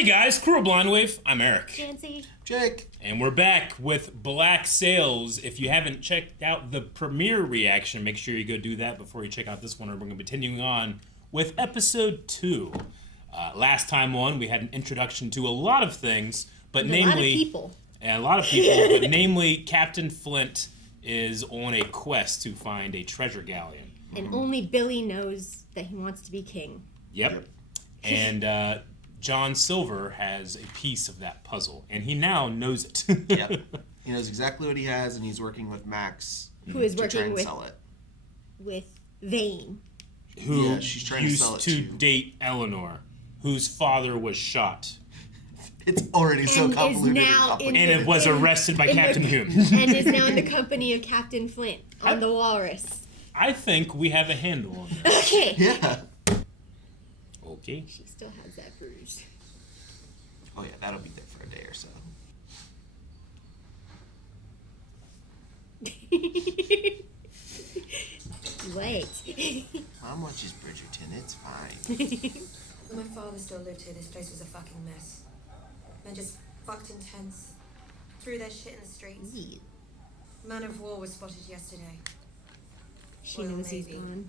Hey guys, Crew of Blindwave. I'm Eric. Janci. Jake. And we're back with Black Sails. If you haven't checked out the premiere reaction, make sure you go do that before you check out this one. We're going to be continuing on with episode 2. Last time on, we had an introduction to a lot of things, but namely... a lot of people, but namely Captain Flint is on a quest to find a treasure galleon. And only Billy knows that he wants to be king. Yep. And John Silver has a piece of that puzzle, and he now knows it. Yep. He knows exactly what he has, and he's working with Max who is to try working and sell it. With Vane. Who she's trying used to sell it to date Eleanor, whose father was shot. It's already so And convoluted is now and in And it was arrested by Captain Hume. And is now in the company of Captain Flint on the Walrus. I think we have a handle on that. Okay. Yeah. Okay. She still has that bruise. Oh yeah, that'll be there for a day or so. Wait. Mom watches Bridgerton, it's fine. When my father still lived here, this place was a fucking mess. Men just fucked in tents, threw their shit in the streets. Yeah. Man of war was spotted yesterday. She Royal knows he's Navy. gone.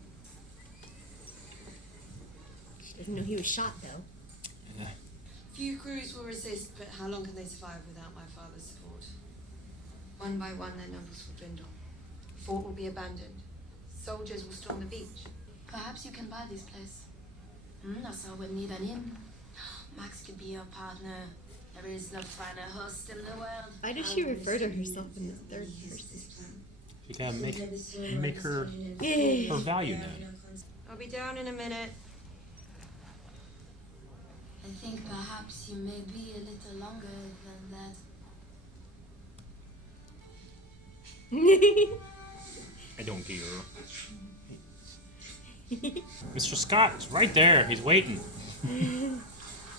She doesn't know he was shot, though. Few crews will resist, but how long can they survive without my father's support? One by one, their numbers will dwindle. Fort will be abandoned. Soldiers will storm the beach. Perhaps you can buy this place. Nassau would need an inn. Max could be your partner. There is no finer host in the world. Why does she refer to herself in the third person? You gotta make her value known. I'll be down in a minute. I think perhaps you may be a little longer than that. I don't care. Mr. Scott is right there. He's waiting.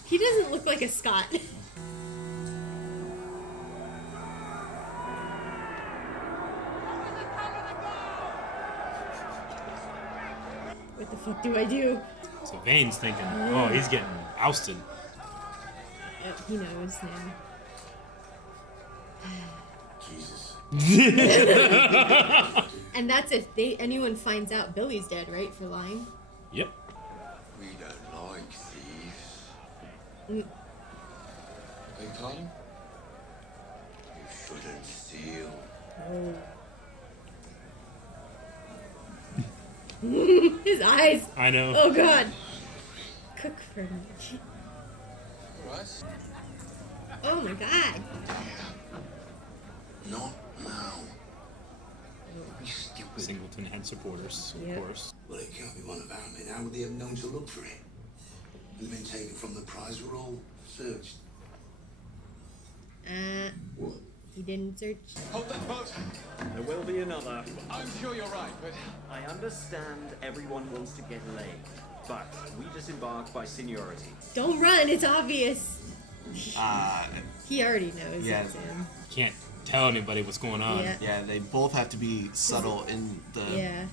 He doesn't look like a Scot. What the fuck do I do? So Vane's thinking, oh, he's getting ousted. He knows now. Jesus. And that's if anyone finds out Billy's dead, right? For lying. Yep. We don't like thieves. Mm. Beg your pardon? You shouldn't steal. Oh. His eyes. I know. Oh god. Cook for me. Alright? Oh my god. Not now. You stupid. Singleton had supporters, Yep. of course. Well, it can't be one of our men. How would they have known to look for it? The men taken from the prize were all searched. What? He didn't search. Hold that boat. There will be another. I'm sure you're right, but I understand everyone wants to get laid, but we disembark by seniority. Don't run, it's obvious. Uh, He already knows Yeah. it's him. Can't tell anybody what's going on. Yeah. yeah, they both have to be subtle in the... Yeah.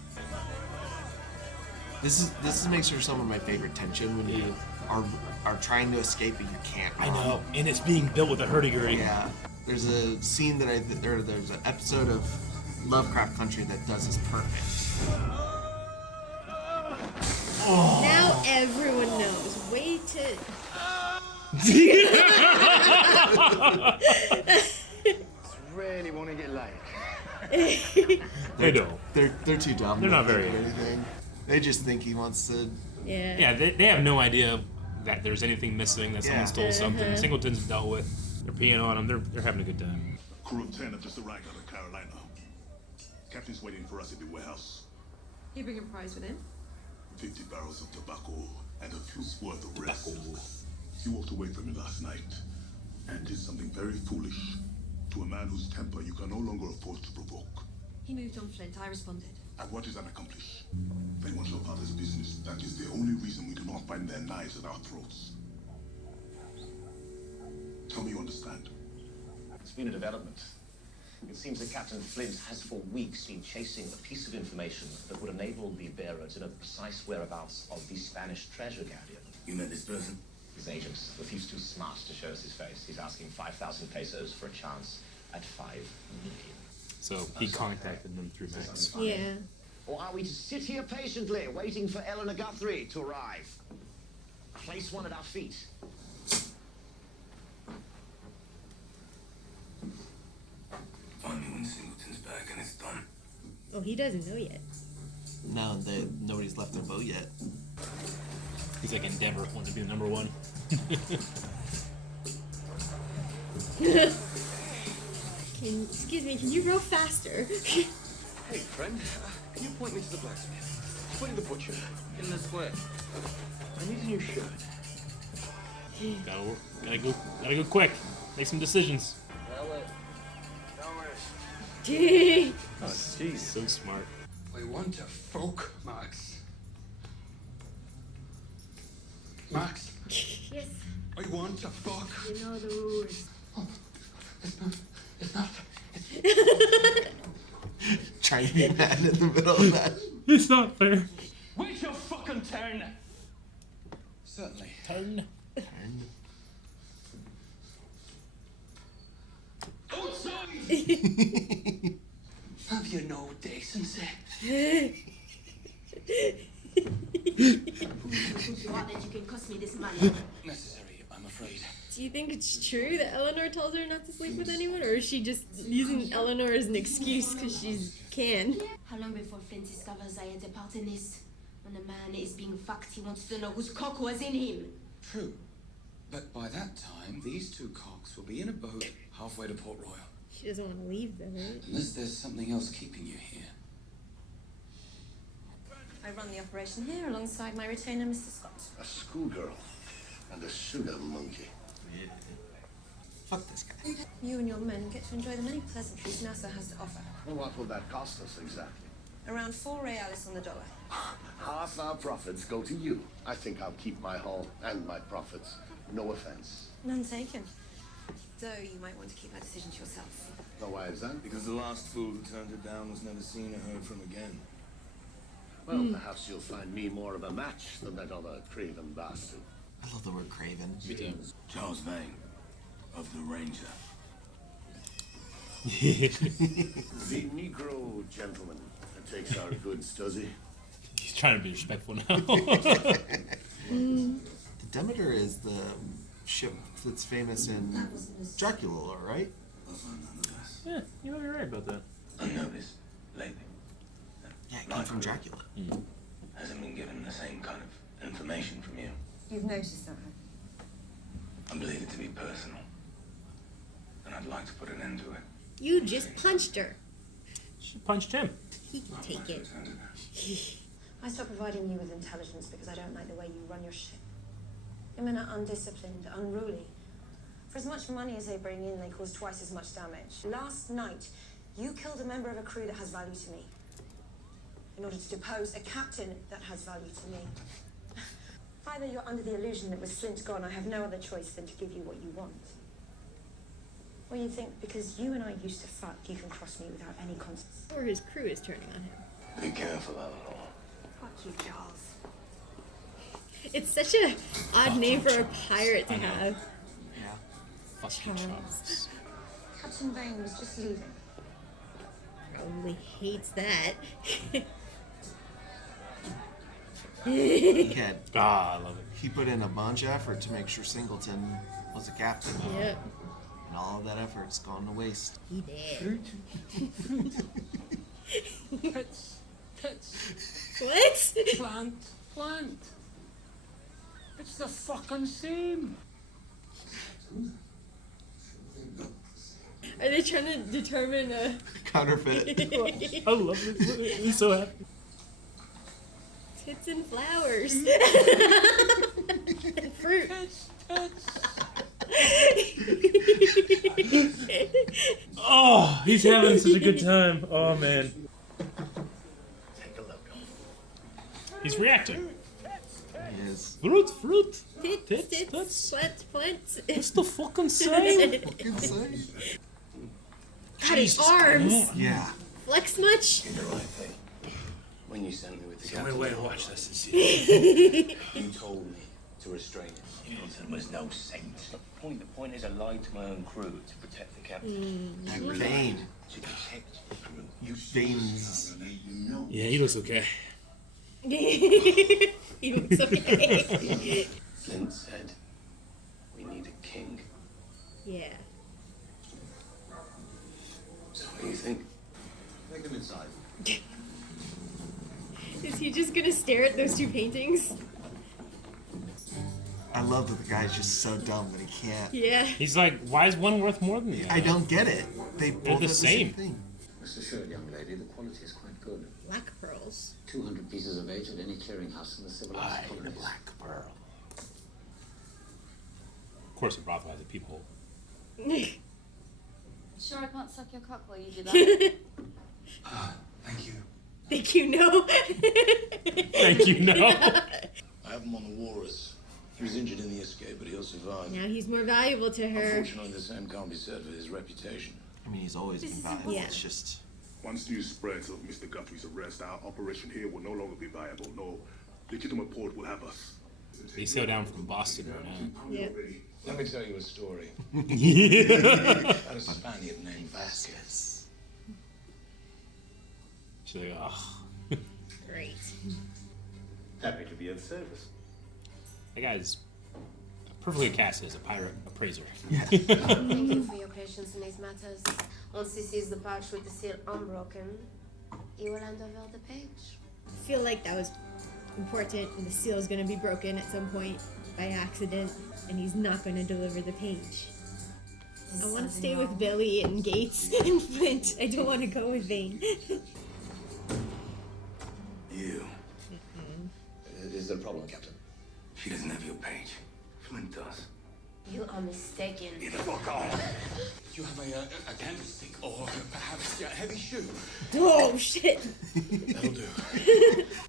This makes for some of my favorite tension when you are trying to escape but you can't. I know, and it's being built with a hurdy-gurdy. Yeah. There's a scene that there's an episode of Lovecraft Country that does this perfect. Oh. Now everyone knows. Way to... really want to get laid. They don't. They're too dumb. They're not to very- do anything. They just think he wants to... Yeah. Yeah, they have no idea that there's anything missing, that someone Yeah. stole something. Singleton's dealt with. They're peeing on him. They're having a good time. Crew of 10 have just arrived out of Carolina. Captain's waiting for us at the warehouse. You bring a prize with him? 50 barrels of tobacco and a few worth of rest. Tobacco. You walked away from me last night and did something very foolish to a man whose temper you can no longer afford to provoke. He moved on Flint. I responded. And what is an accomplice? They want your father's business. That is the only reason we do not find their knives at our throats. Tell me you understand. It's been a development. It seems that Captain Flint has for weeks been chasing a piece of information that would enable the bearer to know the precise whereabouts of the Spanish treasure galleon. You met this person? His agent refused too smart to show us his face. He's asking 5,000 pesos for a chance at 5 million. So he contacted them through Max. Yeah. Or are we to sit here patiently, waiting for Eleanor Guthrie to arrive? Place one at our feet. Find me when Singleton's back and it's done. Oh, he doesn't know yet. No, nobody's left their boat yet. He's like Endeavor, want to be the number one. Excuse me, can you row faster? Hey, friend, can you point me to the blacksmith? Point to the butcher. In the square. I need a new shirt. Gotta go quick. Make some decisions. Oh, jeez. So smart. I want to fuck, Max. Max, Yes, I want to fuck. you know the rules. Oh, it's not. Trying to be mad in the middle of that. It's not fair. Wait your fucking turn. Certainly. Turn. Outside! Have you no decency? You are that you can cost me this money. Necessary, I'm afraid. Do you think it's true that Eleanor tells her not to sleep with anyone, or is she just using Eleanor as an excuse because she can? How long before Flint discovers I had a part in this? When a man is being fucked, he wants to know whose cock was in him. True. But by that time, these two cocks will be in a boat halfway to Port Royal. She doesn't want to leave them, right? Unless there's something else keeping you here. I run the operation here alongside my retainer, Mr. Scott. A schoolgirl and a sugar monkey. Fuck this guy. You and your men get to enjoy the many pleasantries NASA has to offer. Well, what will that cost us exactly? Around 4 reales on the dollar. Half our profits go to you. I think I'll keep my haul and my profits. No offense. None taken. Though you might want to keep that decision to yourself. No, why is that? Because the last fool who turned it down was never seen or heard from again. Well, perhaps you'll find me more of a match than that other craven bastard. I love the word craven. Me too. Charles Vane, of the Ranger. The Negro gentleman that takes our goods, does he? He's trying to be respectful now. The Demeter is the ship that's famous in Dracula, right? Yeah, you might be right about that. Unnoticed lately. Yeah, it came from Dracula. Hasn't been given the same kind of information from you. You've noticed that, I believe it to be personal. And I'd like to put an end to it. You just punched her. She punched him. He can take it. I stopped providing you with intelligence because I don't like the way you run your ship. Your men are undisciplined, unruly. For as much money as they bring in, they cause twice as much damage. Last night, you killed a member of a crew that has value to me. In order to depose a captain that has value to me. Either you're under the illusion that with Flint gone, I have no other choice than to give you what you want. Or you think because you and I used to fuck, you can cross me without any consequence. Or his crew is turning on him. Be careful, Eleanor. Fuck you, Charles. It's such a odd name for a pirate to have. Yeah. Fuck you, Charles. Captain Vane was just leaving. Probably hates that. He had. Ah, I love it. He put in a bunch of effort to make sure Singleton was a captain. Yep. And all of that effort's gone to waste. He did. Tits. What? Plant. It's the fucking same. Are they trying to determine a... Counterfeit. I love this. He's so happy. Tits and flowers. And fruit. Oh, he's having such a good time. Oh, man. Take a look. He's reacting. He is. Fruit. Tits. Plants. It's the fucking same. Fucking same. God, his arms. Yeah. Flex much? Did the right thing. When you sent me with the The only captain, way to watch this is see. you told me to restrain him. Singleton was no saint. The point is I lied to my own crew to protect the captain. Vain. To protect the crew. You Vains. Yeah, he looks okay. He looks okay. Flint said we need a king. Yeah. So what do you think? Take them inside. Is he just gonna stare at those two paintings? I love that the guy's just so dumb that he can't. Yeah. He's like, why is one worth more than the other? I don't get it. They They're both have the the same same. thing. Rest assured, young lady, the quality is quite good. Black pearls. 200 pieces of age at any clearinghouse in the civilized colonies. Black pearl. Of course, the brothel has a peephole. Sure I can't suck your cock while you do that? Thank you. Thank you, no. Thank you, no. I have him on the walrus. He was injured in the escape, but he'll survive. Now he's more valuable to her. Unfortunately, the same can't be said for his reputation. I mean, he's always been valuable. Yeah. It's just. Once news spreads of Mr. Guthrie's arrest, our operation here will no longer be viable. No legitimate port will have us. He's so down from Boston right now. Yeah. Let me tell you a story. Yeah. About a Spaniard named Vasquez. She's like, oh. Great. Happy to be of service. That guy's perfectly cast as a pirate appraiser. Thank you for your patience in these matters. Once he sees the pouch with the seal unbroken, he will hand over the page. I feel like that was important, and the seal is going to be broken at some point by accident, and he's not going to deliver the page. I want to stay with Billy and Gates and Flint. I don't want to go with Vane. You. Is there a problem, Captain? She doesn't have your page. Flint does. You are mistaken. Get the fuck off! Do you have a candlestick or perhaps a heavy shoe? Oh, shit. That'll do.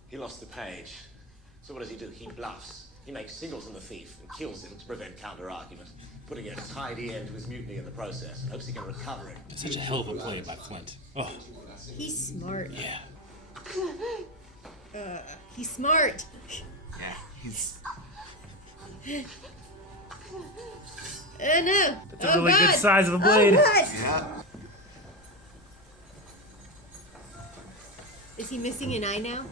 He lost the page. So what does he do? He bluffs. He makes Singleton the thief and kills him to prevent counter-argument, putting a tidy end to his mutiny in the process, and hopes he can recover it. Such a hell of a play by Flint. Oh. He's smart. Yeah. He's smart. Yeah, he's. No. That's a really good size of a blade. Oh, God. Yeah. Is he missing an eye now?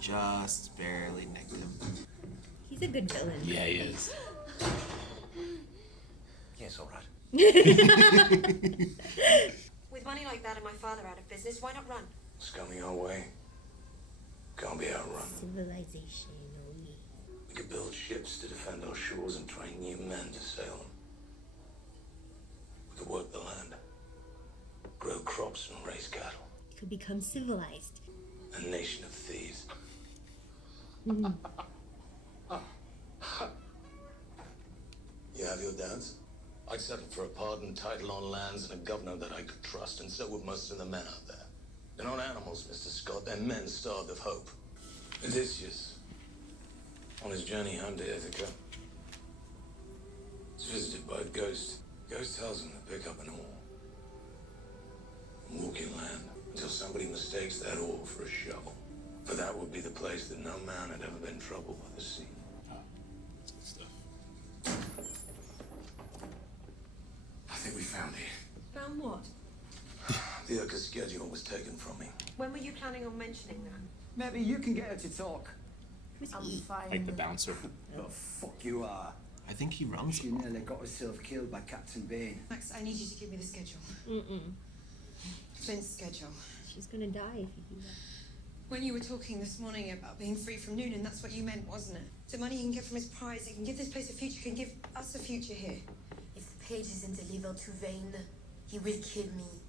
Just barely nicked him. He's a good villain. Yeah, he is. Yes, all right. With money like that and my father out of business, why not run? It's coming our way. Can't be outrun. Civilization, oh yeah. We could build ships to defend our shores and train new men to sail them. We could work the land, grow crops and raise cattle. He could become civilized. A nation of thieves. You have your doubts? I'd settle for a pardon, title on lands, and a governor that I could trust, and so would most of the men out there. They're not animals, Mr. Scott. They're men starved of hope. Odysseus, on his journey home to Ithaca, is visited by a ghost. Ghost tells him to pick up an oar and walk inland until somebody mistakes that oar for a shovel. For that would be the place that no man had ever been troubled by the sea. That's good stuff. I think we found it. Found what? The Urca schedule was taken from me. When were you planning on mentioning that? Maybe you can get her to talk. Who's I'm he? fine. Like the bouncer. Oh, fuck you are. I think he runs. She nearly got herself killed by Captain Bane. Max, I need you to give me the schedule. Flint's schedule. She's gonna die if you do that. When you were talking this morning about being free from Noonan, that's what you meant, wasn't it? The money he can get from his prize, it can give this place a future, can give us a future here. If the page isn't delivered to Vane, he will kill me.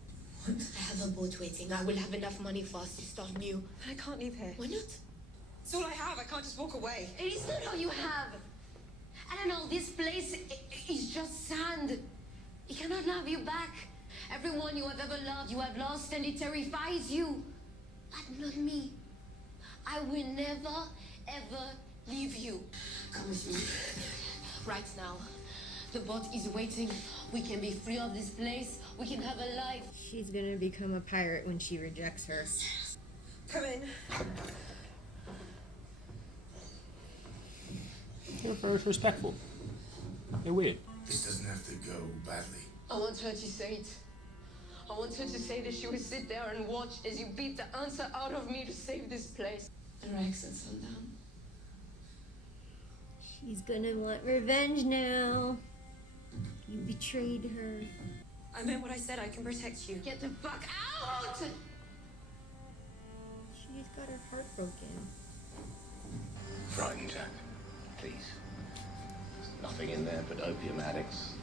I have a boat waiting. I will have enough money for us to start new. But I can't leave here. Why not? It's all I have. I can't just walk away. It is not all you have. I don't know, this place is just sand. It cannot love you back. Everyone you have ever loved, you have lost, and it terrifies you. But not me. I will never, ever leave you. Come with me. Right now. The boat is waiting. We can be free of this place. We can have a life. She's gonna become a pirate when she rejects her. Come in. They're very respectful. They're weird. This doesn't have to go badly. I want her to say it. I want her to say that she would sit there and watch as you beat the answer out of me to save this place. The Rex at sundown. She's gonna want revenge now. You betrayed her. I meant what I said. I can protect you. Get the fuck out! She's got her heart broken. Frightened, Jack. Please. There's nothing in there but opium addicts,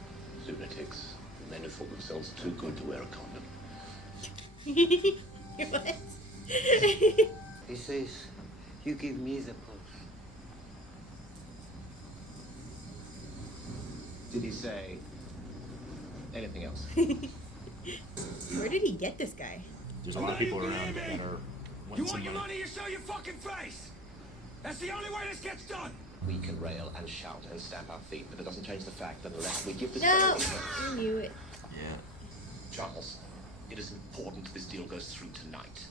lunatics, and men who thought themselves too good to wear a condom. What? He says, you give me the pulse. Did he say anything else? Where did he get this guy? There's a lot of people around that are You wanting want some your money. money, you show your fucking face! That's the only way this gets done! We can rail and shout and stamp our feet, but it doesn't change the fact that unless we give this No! fellow I knew it. Yeah. Charles, it is important this deal goes through tonight.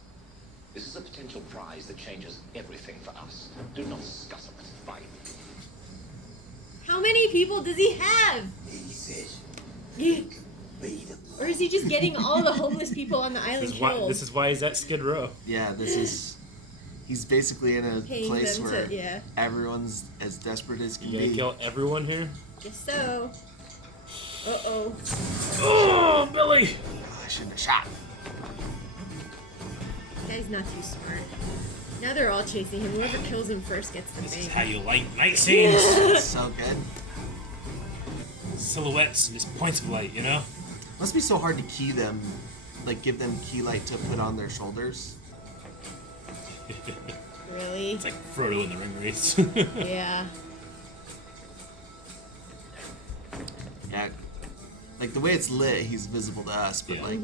This is a potential prize that changes everything for us. Do not scuttle it. Fine. How many people does he have? He says, Or is he just getting all the homeless people on the island killed? This is why he's at Skid Row. Yeah, this is... He's basically in a Paying place them to- where yeah. everyone's as desperate as can You gonna be. kill everyone here? Guess so. Uh-oh. Oh, Billy! I shouldn't have shot. Guy's not too smart. Now they're all chasing him. Whoever kills him first gets the This is thing. how you like night scenes. So good. Silhouettes and just points of light, you know? Must be so hard to key them, like give them key light to put on their shoulders. Really? It's like Frodo in the ring race. Yeah. Yeah. Like the way it's lit, he's visible to us, but Yeah. like,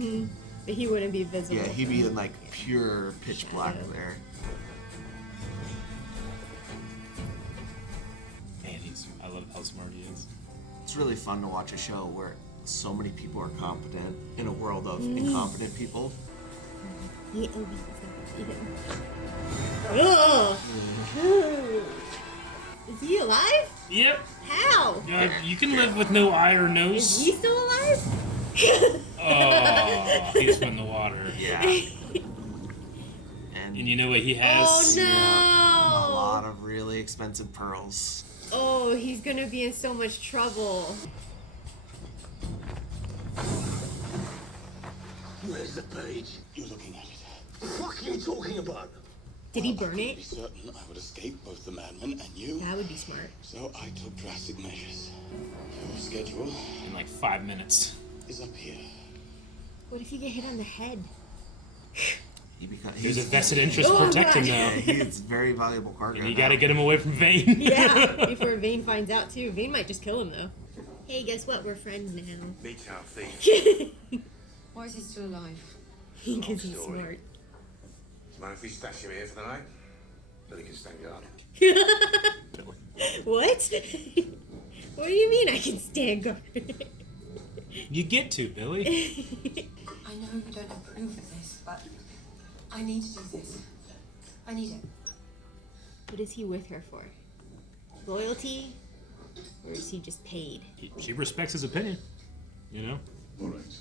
But he wouldn't be visible. yeah, he'd be in like pure pitch black Shadow. there. Man, I love how smart he is. It's really fun to watch a show where so many people are competent in a world of incompetent people. He Ugh. Is he alive? Yep. How? You can live with no eye or Is nose. he still alive? Oh, he's in the water. Yeah. And you know what he has? Oh no! A lot of really expensive pearls. Oh, he's gonna be in so much trouble. Where's the page? You're looking at it. The fuck are you talking about? Did he burn To it? be certain I would escape both the madman and you. That would be smart. So I took drastic measures. Your schedule In like 5 minutes. is up here. What if you get hit on the head? There's a vested interest to Oh, protect him God. now. Yeah, he's very valuable cargo. And you now. gotta get him away from Vane. Yeah, before Vane finds out too. Vane might just kill him though. Hey, guess what? We're friends now. Meet our thief. Why is he still alive? Because he's story. smart. Mind if we stash him here for the night? Then he can stand guard. What? What do you mean I can stand guard? You get to, Billy. I know you don't approve of this, but I need to do this. I need it. What is he with her for? Loyalty? Or is he just paid? She respects his opinion. You know? All right.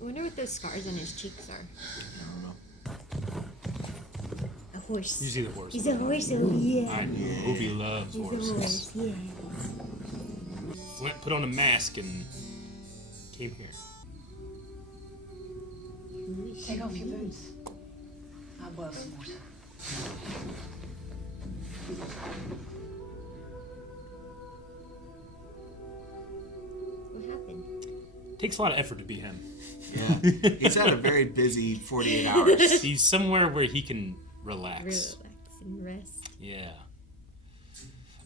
I wonder what those scars on his cheeks are. A horse. You see the horse. He's a horse, oh yeah. I know. Ruby loves He's horses. a horse, yeah. Flint put on a mask and came here. Take off your boots. I'll boil some water. What happened? Takes a lot of effort to be him. Yeah. He's had a very busy 48 hours. He's somewhere where he can relax. Relax and rest. Yeah.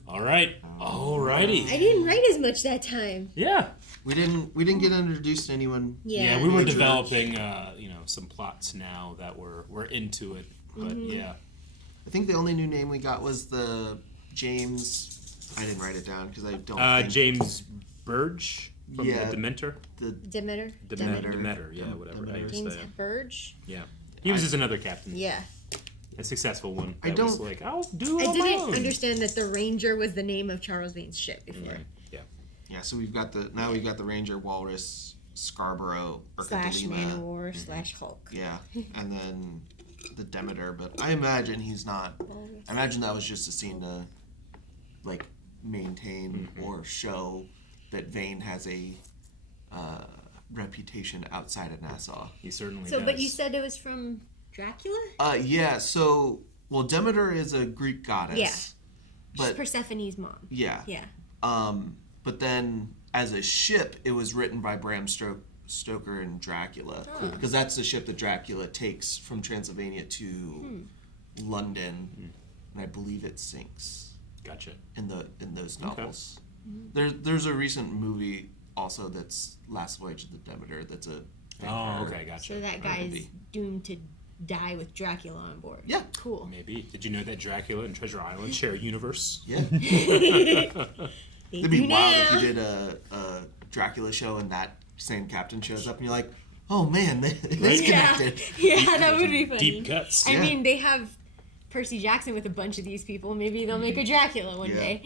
All right. Alrighty. I didn't write as much that time. Yeah. We didn't get introduced to anyone. Yeah. We were Major. developing, some plots now that we're into it. But yeah. I think the only new name we got was the James. I didn't write it down because I don't. think James Burge from Yeah. the Demeter. the Demeter. Yeah, whatever. How you say James it. Burge? Yeah. He was just another captain. Yeah. a successful one. I Was don't- like, I'll do it I on my didn't own. understand that the Ranger was the name of Charles Vane's ship before. Yeah, so we've got the Ranger, Walrus, Scarborough, Urca de / Lima. Man of War / Hulk. Yeah, and then the Demeter, but I imagine he's not. I imagine that was just a scene to, like, maintain or show that Vane has a reputation outside of Nassau. He certainly So, does. but you said it was from Dracula? Yeah. So, well, Demeter is a Greek goddess. Yeah. But She's Persephone's mom. yeah. Yeah. But then as a ship, it was written by Bram Stoker and Dracula, because that's the ship that Dracula takes from Transylvania to London, and I believe it sinks. Gotcha. In those novels. There's a recent movie also that's Last Voyage of the Demeter. That's a okay, gotcha. So that guy is doomed to die with Dracula on board. Yeah. Cool. Maybe. Did you know that Dracula and Treasure Island share a universe? Yeah. It'd be wild if you did a Dracula show and that same captain shows up and you're like, oh man, it's connected. Yeah, that would be funny. Deep cuts. I mean, they have Percy Jackson with a bunch of these people. Maybe they'll make a Dracula one day.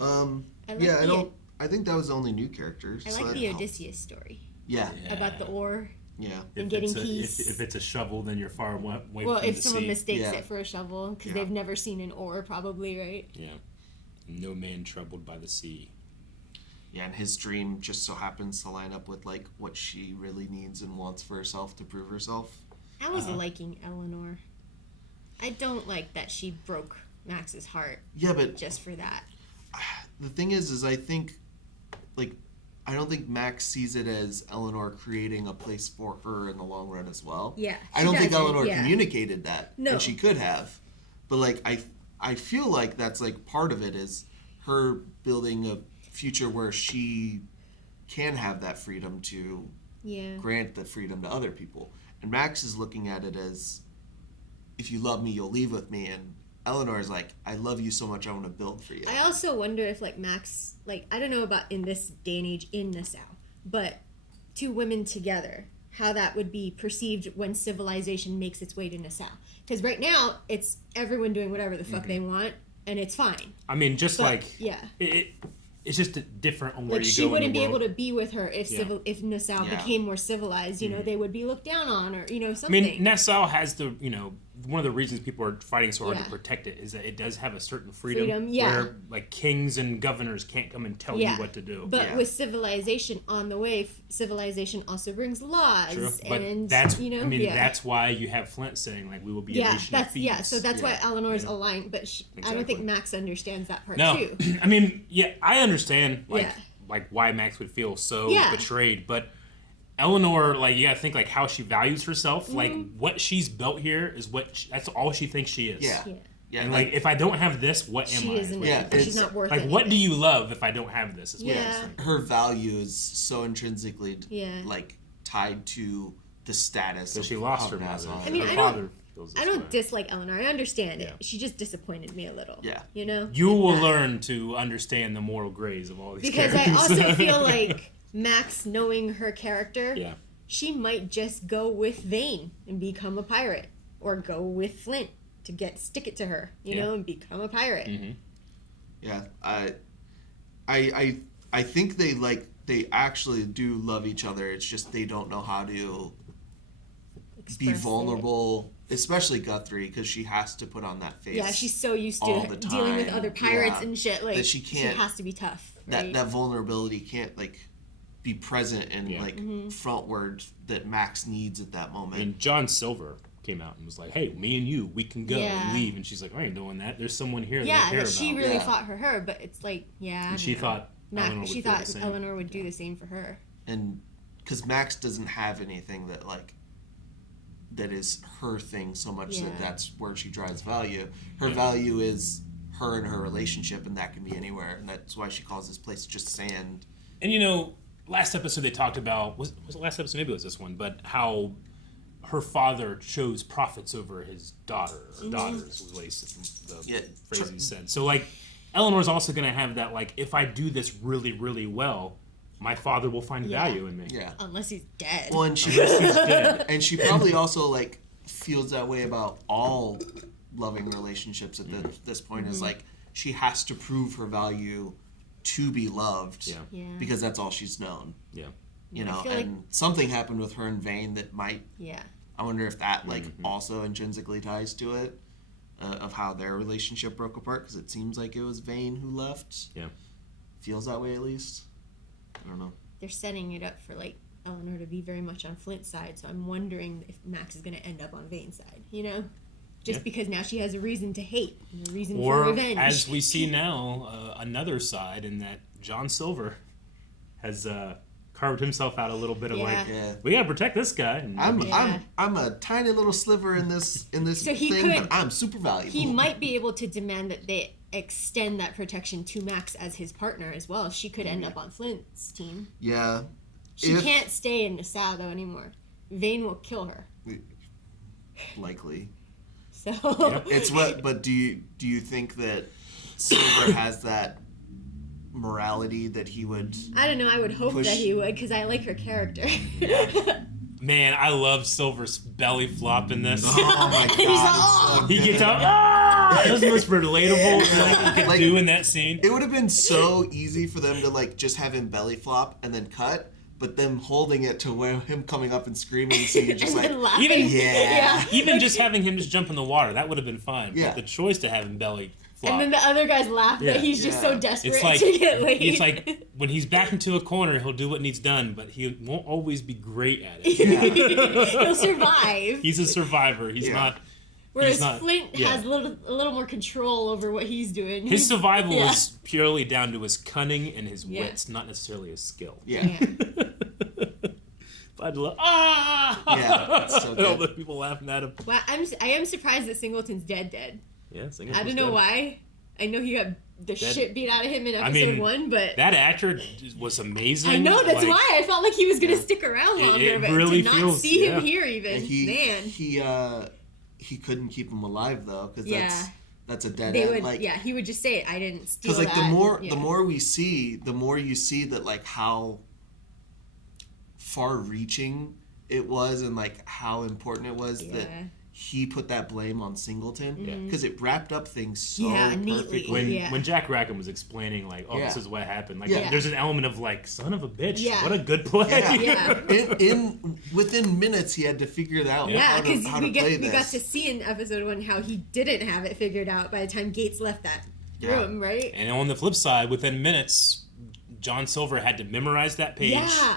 I think that was the only new characters. I like the Odysseus story. Yeah. About the ore. Yeah. And getting peace. If it's a shovel, then you're far away from the sea. Well, if someone mistakes it for a shovel, because they've never seen an ore, probably, right? Yeah. No man troubled by the sea. Yeah, and his dream just so happens to line up with, like, what she really needs and wants for herself to prove herself. I was liking Eleanor. I don't like that she broke Max's heart. Yeah, but just for that. The thing is I think, like, I don't think Max sees it as Eleanor creating a place for her in the long run as well. Yeah. I don't think Eleanor communicated that. No. And she could have. But, like, I feel like that's, like, part of it is her building a future where she can have that freedom to grant the freedom to other people. And Max is looking at it as, if you love me, you'll leave with me. And Eleanor is like, I love you so much, I want to build for you. I also wonder if, like, Max, like, I don't know about in this day and age in Nassau, but two women together, how that would be perceived when civilization makes its way to Nassau. Because right now, it's everyone doing whatever the fuck they want, and it's fine. I mean, just but, like... Yeah. It's just different on where like you she go wouldn't in the be world. able to be with her if if Nassau became more civilized. You know, they would be looked down on, or something. I mean, Nassau has the one of the reasons people are fighting so hard to protect it is that it does have a certain freedom where like kings and governors can't come and tell you what to do. But with civilization on the way, civilization also brings laws. True. But and that's that's why you have Flint saying like we will be a nation of thieves. So that's why Eleanor's aligned, but I don't think Max understands that part too. I mean, I understand like why Max would feel so betrayed, but Eleanor, like, you gotta think like how she values herself. Mm-hmm. Like what she's built here is that's all she thinks she is. Yeah, and like if I don't have this, what am I? She's not worth like anything. what do you love if I don't have this? Is what I was thinking. Her value is so intrinsically like tied to the status. So she lost her mother. I mean, her I don't dislike Eleanor. I understand it. She just disappointed me a little. Yeah. You know? You will learn to understand the moral grays of all these because characters. I also feel like Max, knowing her character, she might just go with Vane and become a pirate. Or go with Flint to stick it to her, you know, and become a pirate. Mm-hmm. Yeah. I think they actually do love each other. It's just they don't know how to be vulnerable. Especially Guthrie, because she has to put on that face. Yeah, she's so used to dealing with other pirates and shit. Like, that she can't. She has to be tough. Right? That vulnerability can't be present and frontward that Max needs at that moment. I mean, John Silver came out and was like, "Hey, me and you, we can go and leave." And she's like, "I ain't doing that. There's someone here that I care about." She really fought for her, but it's like, And she thought Eleanor would do the same for her. And because Max doesn't have anything that is her thing so much that that's where she drives value. Her value is her and her relationship, and that can be anywhere, and that's why she calls this place just sand. And last episode they talked about was it last episode? Maybe it was this one, but how her father chose profits over his daughter or daughters was what the phrase he said. So like Eleanor's also gonna have that if I do this really, really well, my father will find value in me. Yeah. Unless he's dead. Well, and unless he's dead. And she probably also feels that way about all loving relationships at this point. Is like she has to prove her value to be loved because that's all she's known. Yeah. You know, and something happened with her and Vane that might. Yeah. I wonder if that also intrinsically ties to it, of how their relationship broke apart, because it seems like it was Vane who left. Yeah. Feels that way at least. I don't know. They're setting it up for like Eleanor to be very much on Flint's side, so I'm wondering if Max is going to end up on Vane's side. You know. Just because now she has a reason to hate, and a reason for revenge. Or, as we see now, another side in that John Silver has carved himself out a little bit of we gotta protect this guy. And I'm a tiny little sliver in this so thing, but I'm super valuable. He might be able to demand that they extend that protection to Max as his partner as well. She could end up on Flint's team. Yeah. She can't stay in Nassau though anymore. Vane will kill her. Likely. So it's but do you think that Silver has that morality that he would? I don't know. I would hope that he would, because I like her character. Man, I love Silver's belly flop in this. Oh my god! He gets out. That's the most relatable thing he could do in that scene. It would have been so easy for them to like just have him belly flop and then cut. But them holding it to where him coming up and screaming, so you're just like, even just having him just jump in the water, that would have been fine. Yeah. But the choice to have him belly flop. And then the other guys laugh that he's just so desperate to get laid. It's like when he's back into a corner, he'll do what needs done, but he won't always be great at it. He'll survive. He's a survivor. He's not. Whereas Flint has a little more control over what he's doing. His survival is purely down to his cunning and his wits, not necessarily his skill. Yeah. But so all the people laughing at him. Well, I am surprised that Singleton's dead. Yeah, Singleton's I don't know why. I know he got the shit beat out of him in episode 1, but that actor was amazing. I know, that's why I felt like he was going to stick around longer, but really to not see him here even, He couldn't keep him alive though, because that's a dead end. He would just say, "I didn't steal that." Because the more we see, the more you see that like how far-reaching it was, and like how important it was that he put that blame on Singleton, because it wrapped up things so perfectly. When Jack Rackham was explaining like, this is what happened, like there's an element of like, son of a bitch, what a good play. In within minutes he had to figure it out. Yeah, because we got to see in episode 1 how he didn't have it figured out by the time Gates left that room, right? And on the flip side, within minutes, John Silver had to memorize that page. Yeah.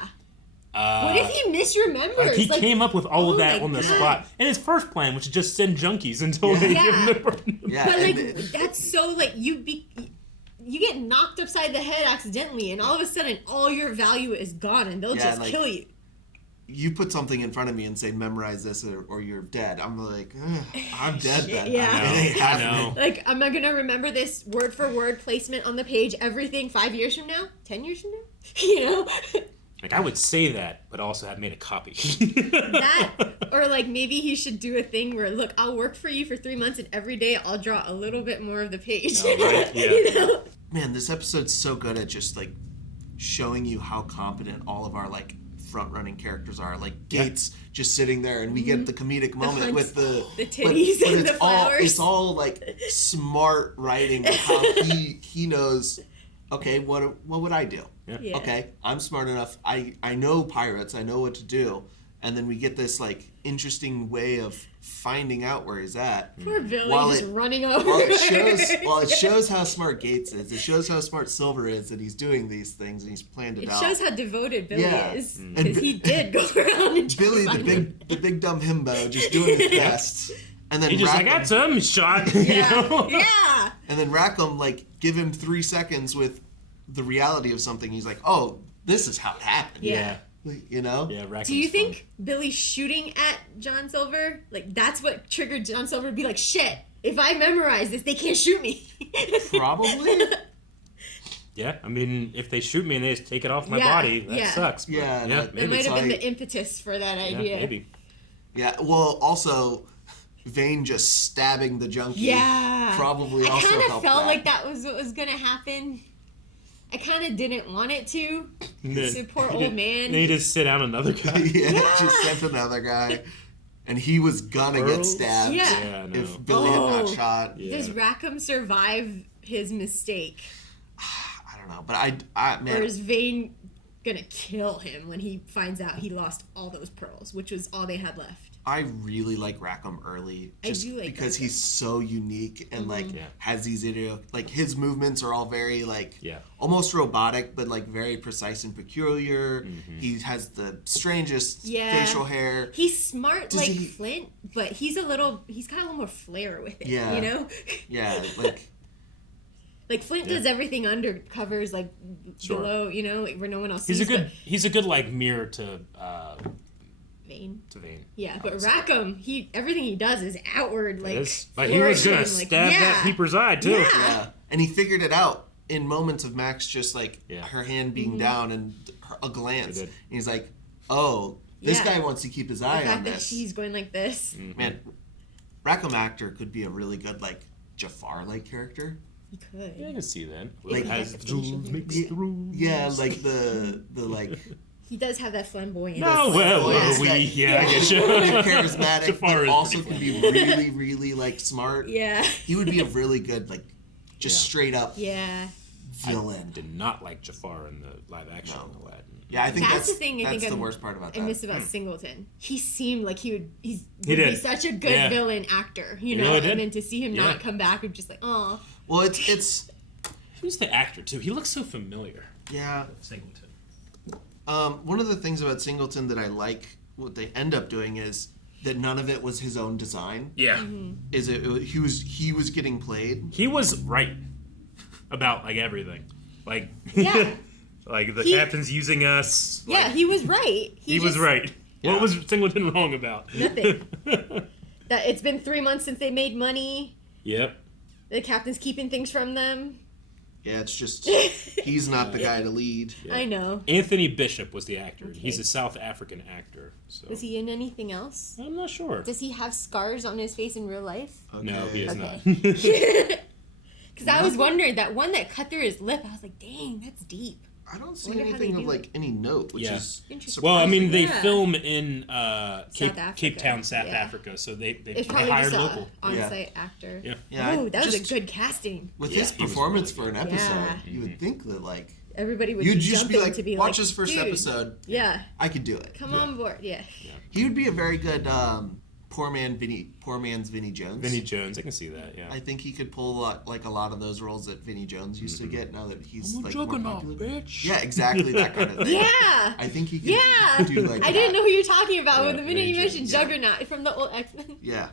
What if he misremembers? He came up with all of that on the spot. And his first plan, which is just send junkies until they give him the... But like, that's so like, you get knocked upside the head accidentally, and all of a sudden all your value is gone, and they'll just kill you. You put something in front of me and say, memorize this or you're dead. I'm like, I'm dead then. Yeah. I know. Like, am I going to remember this word for word placement on the page, everything 5 years from now? 10 years from now? You know? Like, I would say that, but also have made a copy. That, or like maybe he should do a thing where, look, I'll work for you for 3 months, and every day I'll draw a little bit more of the page. Oh, right? Yeah. You know? Man, this episode's so good at just like showing you how competent all of our like front-running characters are. Like Gates just sitting there, and we get the comedic moment with the titties and the flowers. It's all like smart writing of how he knows. Okay, what would I do? Yeah. Okay, I'm smart enough. I know pirates. I know what to do. And then we get this like interesting way of finding out where he's at. Poor Billy just running over. It shows how smart Gates is. It shows how smart Silver is, that he's doing these things and he's planned it out. It shows how devoted Billy is, because he did go around and Billy, the big dumb himbo, just doing his best. And then he just Rackham, I got some shot. Yeah. And then Rackham like give him 3 seconds with the reality of something. He's like, oh, this is how it happened. Yeah. You know? Yeah, Rackham's Do you think Billy shooting at John Silver, like that's what triggered John Silver to be like, shit, if I memorize this, they can't shoot me? Probably. Yeah, I mean, if they shoot me and they just take it off my body, that sucks. But maybe. It might have been the impetus for that idea. Maybe. Yeah, well, also, Vane just stabbing the junkie. Yeah. Probably also helped. I kind of felt like that was what was going to happen. I kind of didn't want it to. This poor old man. They just sit down another guy. Just sent another guy. And he was gonna get stabbed if Billy had not shot. Does Rackham survive his mistake? I don't know, but I man. Or is Vane gonna kill him when he finds out he lost all those pearls, which was all they had left? I really like Rackham early, just because he's so unique and has these his movements are all very almost robotic, but like very precise and peculiar. Mm-hmm. He has the strangest facial hair. He's smart Flint, but he's got a little more flair with it. Yeah, you know. Yeah, like Flint does everything under covers, below, you know, where no one else sees. He's a good mirror to. Vane. Yeah, but Rackham, everything he does is outward, but he was gonna stab that peeper's eye too. Yeah, and he figured it out in moments of Max just her hand being down and a glance. And he's like, "Oh, this guy wants to keep his eye on this." That she's going like this. Mm-hmm. Man, Rackham actor could be a really good Jafar character. He could. Yeah, I can see that. Has the yeah, the He does have that flamboyant. No, I get you. Charismatic, Jafar but also can be really, really smart. Yeah. He would be a really good straight up villain. I did not like Jafar in the live action Aladdin. Yeah, I think that's the thing. That's the worst part about that. I miss about Singleton. He seemed like he would be such a good villain actor, you know. And then to see him not come back, I'm just like, oh. Well, it's. Who's the actor too? He looks so familiar. Yeah. Singleton. One of the things about Singleton that I like, what they end up doing is that none of it was his own design. Yeah. Mm-hmm. He was getting played. He was right about everything. Yeah. The captain's using us. Yeah, he was right. He was right. Yeah. What was Singleton wrong about? Nothing. That it's been 3 months since they made money. Yep. The captain's keeping things from them. Yeah, it's just he's not the guy to lead. Yeah. I know. Anthony Bishop was the actor. Okay. He's a South African actor. So. Was he in anything else? I'm not sure. Does he have scars on his face in real life? Okay. No, he is not. Because I was wondering, that one that cut through his lip, I was like, dang, that's deep. I don't see anything of any note, which is interesting. Well, I mean, they film in Cape Town, South Africa, so they hired local on-site actor. Yeah. Oh, that was a good casting. With his performance for an episode, you would think that everybody would you'd be just be to be watch his first episode. Yeah, I could do it. Come on board. Yeah. He would be a very good poor man's Vinnie Jones. Vinnie Jones, I can see that. Yeah, I think he could pull a lot of those roles that Vinnie Jones used to get. Now that he's more popular, bitch. Yeah, exactly that kind of thing. Yeah, I think he could do I didn't know who you're talking about when the minute you mentioned Juggernaut from the old X-Men. Yeah.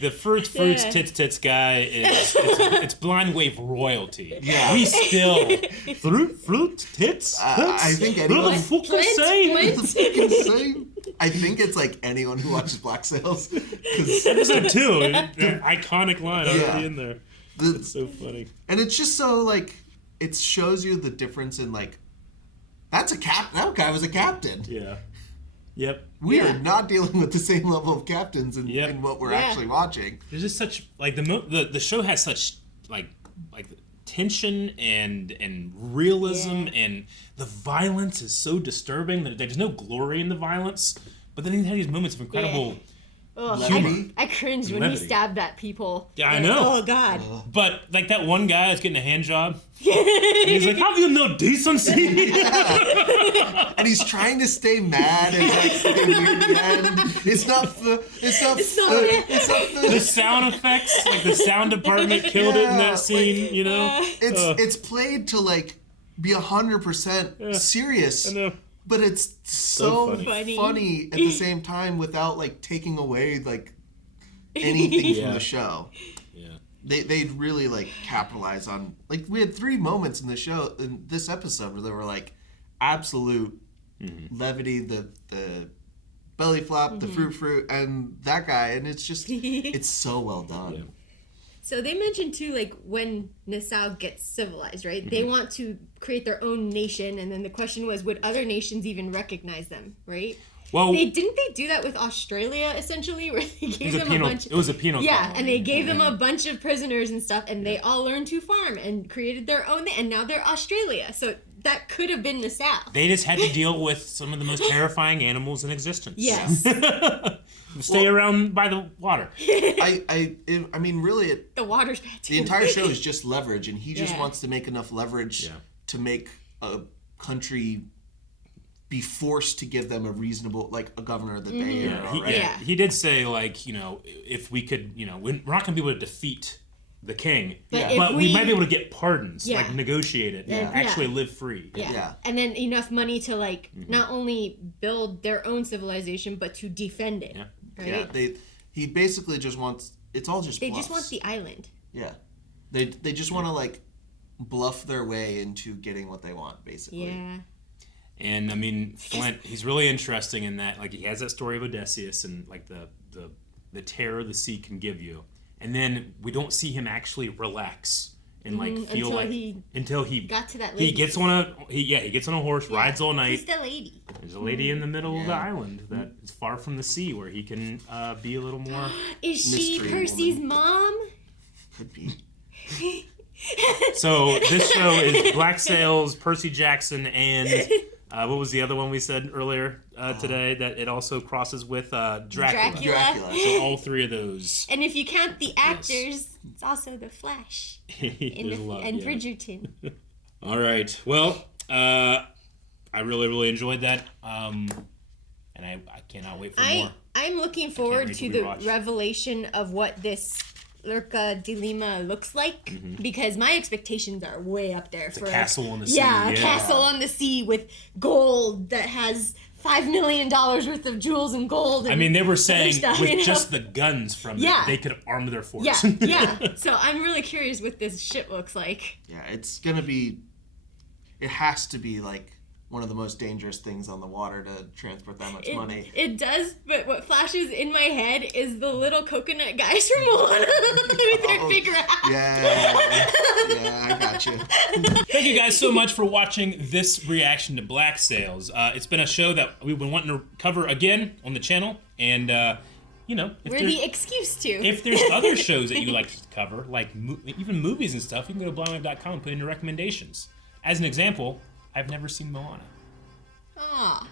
The fruits tits guy is it's blind wave royalty. Yeah, we still fruit tits. I think anyone. I think it's anyone who watches Black Sails. Episode 2, the iconic line already in there. It's so funny, and it's just so it shows you the difference in that's a that guy was a captain. Yeah. Yep. We are not dealing with the same level of captains in what we're actually watching. There's just such the show has such tension and realism, and the violence is so disturbing that there's no glory in the violence. But then he had these moments of incredible humor. I cringed when he stabbed at people. Yeah, I know. Oh God. But that one guy that's getting a hand job. And he's like, "Have you no decency?" And he's trying to stay mad and stay weird again. It's not fair. The sound effects, the sound department killed it in that scene. You know, it's played to be 100% serious. I know. But it's so funny at the same time without taking away anything from the show. Yeah. They really capitalize on we had 3 moments in the show in this episode where there were absolute levity, the belly flop, the fruit, and that guy, and it's just it's so well done. Yeah. So they mentioned too, when Nassau gets civilized, right? Mm-hmm. They want to create their own nation, and then the question was, would other nations even recognize them, right? Well, didn't they do that with Australia essentially, where they gave them a bunch? It was a penal colony. And they gave them a bunch of prisoners and stuff, and they all learned to farm and created their own, and now they're Australia. So that could have been Nassau. They just had to deal with some of the most terrifying animals in existence. Yes. Stay around by the water. I mean, really, the water's bad too. The entire show is just leverage, and he just wants to make enough leverage to make a country be forced to give them a reasonable, like, a governor that they are. He did say, like, you know, if we could, you know, we're not going to be able to defeat the king, but we might be able to get pardons, like negotiate it, and actually live free. And then enough money to, like, not only build their own civilization, but to defend it. Right? Yeah, he basically just wants, it's all just They bluffs. just want the island. Yeah. They just want to, like, bluff their way into getting what they want, basically. Yeah. And I mean, Flint, he's really interesting in that, like, he has that story of Odysseus and, like, the terror the sea can give you. And then we don't see him actually relax and, like, feel until he got to that lady. He gets on a horse, rides all night. Who's the lady? There's a lady in the middle of the island that is far from the sea, where he can be a little more. Is she Percy's mom? Could be. So this show is Black Sails, Percy Jackson, and what was the other one we said earlier today? That it also crosses with Dracula. So all three of those. And if you count the actors, it's also The Flash and Bridgerton. All right. Well, I really, really enjoyed that, and I cannot wait for more. I'm looking forward to the revelation of what this Urca de Lima looks like, because my expectations are way up there for a castle on the sea. Yeah, a castle on the sea with gold that has $5 million worth of jewels and gold. And I mean, they were saying stuff, with just the guns from it, they could arm their force. Yeah. So I'm really curious what this ship looks like. Yeah, it's gonna be. It has to be like one of the most dangerous things on the water to transport that much money. It does, but what flashes in my head is the little coconut guys from Moana with their big rafts. Yeah, I got you. Thank you guys so much for watching this reaction to Black Sails. It's been a show that we've been wanting to cover again on the channel, and you know, we're the excuse to. If there's other shows that you like to cover, like even movies and stuff, you can go to blindwave.com and put in your recommendations. As an example, I've never seen Moana. Ah.